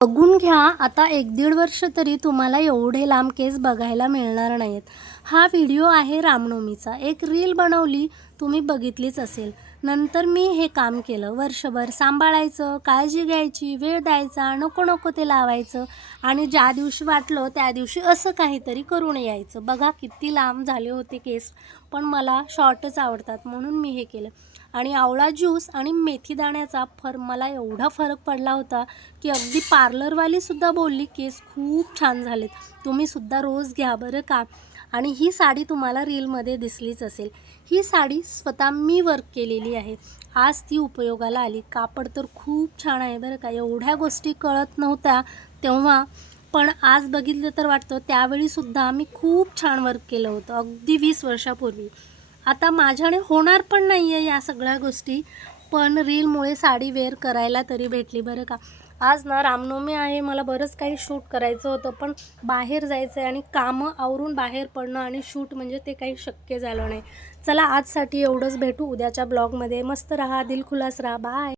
बघून घ्या, आता 1-1.5 वर्ष तरी तुम्हाला एवढे लांब केस बघायला मिळणार नाहीत. हा व्हिडिओ आहे रामनवमीचा. एक रील बनवली, तुम्ही बघितलीच असेल. नंतर मी हे काम केलं. वर्षभर सांभाळायचं, काळजी घ्यायची, वेळ द्यायचा, नको नको ते लावायचं आणि ज्या दिवशी वाटलं त्या दिवशी असं काहीतरी करून यायचं. बघा किती लांब झाले होते केस, पण मला शॉर्टच आवडतात म्हणून मी हे केलं. आणि आवळा ज्यूस आणि मेथी दाण्याचा मला एवढा फरक पडला होता की अगदी पार्लरवालीसुद्धा बोलली, केस खूप छान झालेत, तुम्हीसुद्धा रोज घ्या बरं का. आणि ही साडी तुम्हाला रीलमध्ये दिसलीच असेल. ही साडी स्वतः मी वर्क केलेली आहे. आज ती उपयोगाला आली. कापड तर खूप छान आहे बरं का. एवढ्या गोष्टी कळत नव्हत्या तेव्हा, पण आज बघितलं तर वाटतं त्यावेळीसुद्धा मी खूप छान वर्क केलं होतं, अगदी 20 वर्षापूर्वी. आता माझ्याने होणार पण नाही आहे या सगळ्या गोष्टी, पण रीलमुळे साडी वेअर करायला तरी भेटली बरं का. आज ना रामनवमी आहे, मला बरंच काही शूट करायचं होतं, पण बाहेर जायचं आहे आणि कामं आवरून बाहेर पडणं आणि शूट म्हणजे ते काही शक्य झालं नाही. चला आजसाठी एवढंच. भेटू उद्याच्या ब्लॉगमध्ये. मस्त राहा, दिलखुलास राहा. बाय.